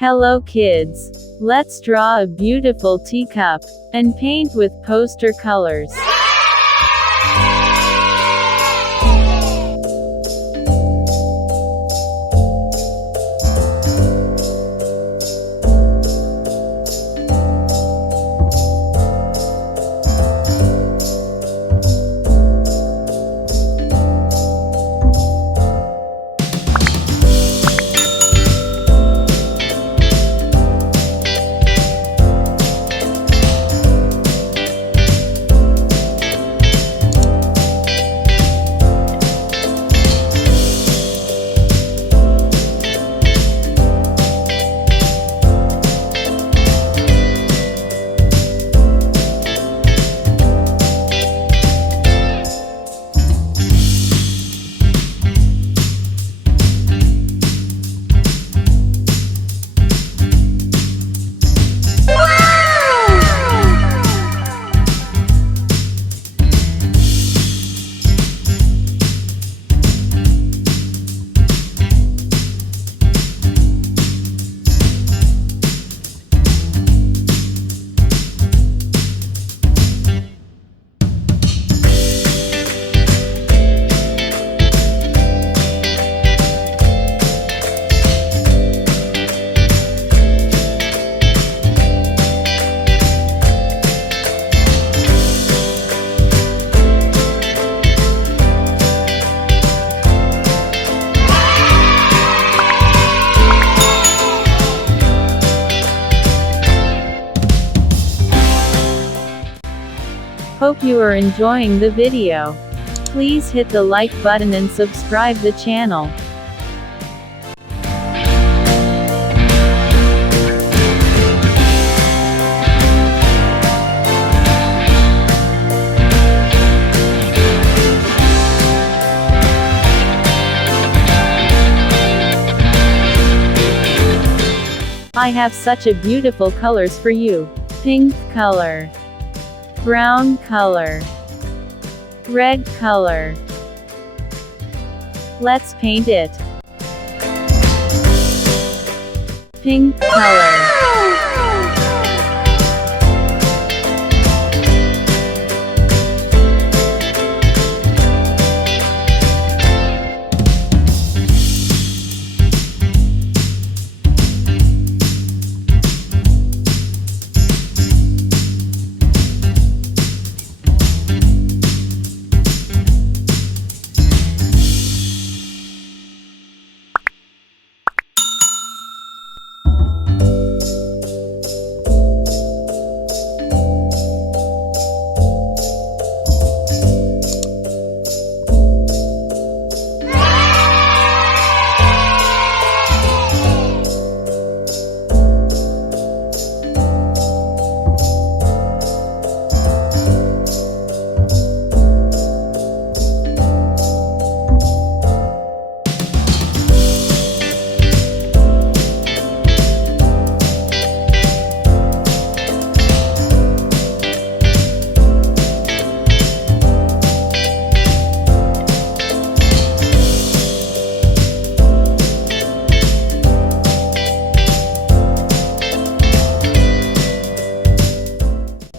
Hello kids. Let's draw a beautiful teacup and paint with poster colors. Hope you are enjoying the video. Please hit the like button and subscribe the channel. I have such a beautiful colors for you. Pink color, brown color, red color. Let's paint it. Pink color.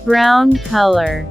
Brown color.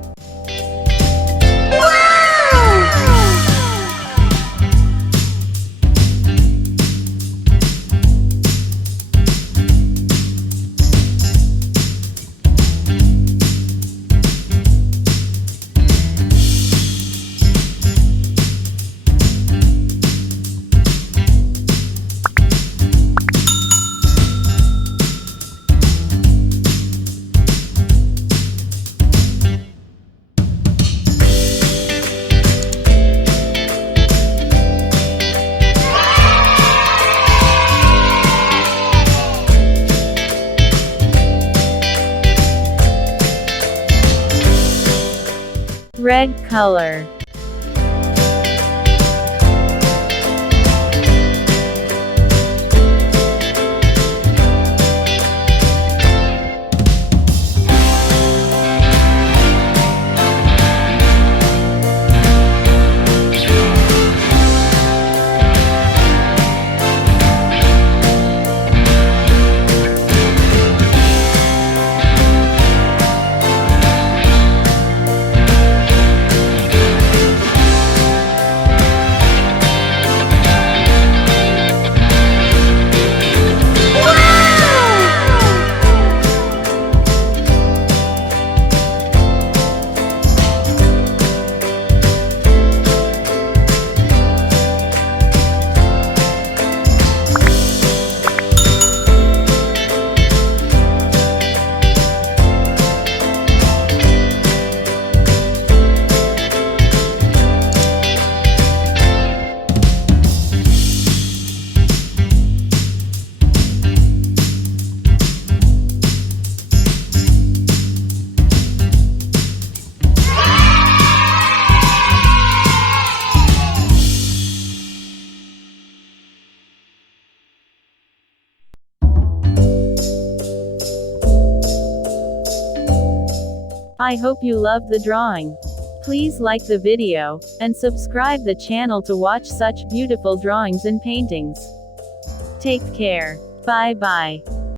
Red color. I hope you love the drawing. Please like the video, and subscribe the channel to watch such beautiful drawings and paintings. Take care. Bye bye.